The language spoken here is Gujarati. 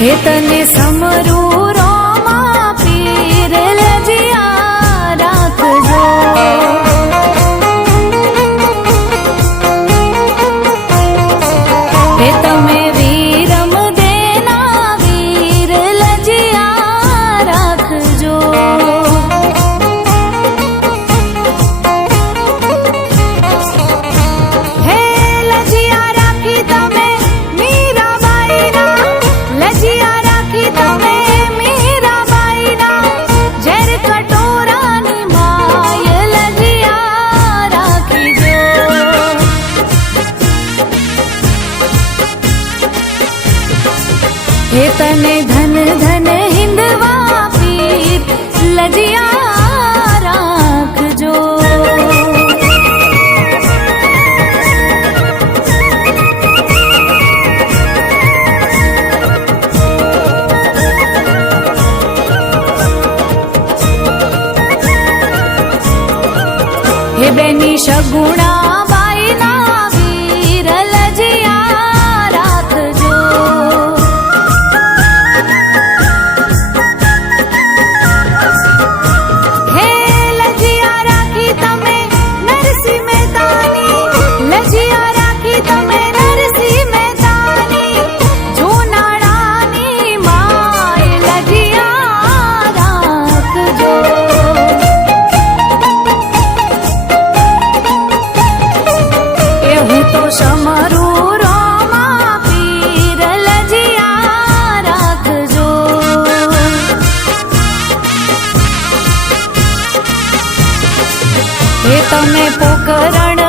હે તને સમરું રોમા પીર લજિયા રાખજો. હે તમે વીરમ દેના વીર લજિયા રાખજો. હે લજિયા રાખી તમે મીરાબાઈના, લજિયા રાખી તમે મીરાબાઈના, ઝેર કટોરાની માય લજિયા રાખીજો. હે તને ધન ધન હિંદવા પીર લજિયા રાખજો. હે બેની સગુણા બાઈના વીર લજિયા રાખજો. હે લજિયા રાખી તમે નરસિંહ મહેતાની, લજિયા રાખી તમે નરસિંહ મહેતાની, જૂનાણાની માય લજિયા રાખજો. હું તો સમરું રોમા પીર લજિયા રાખજો. હે તમે પોકરણ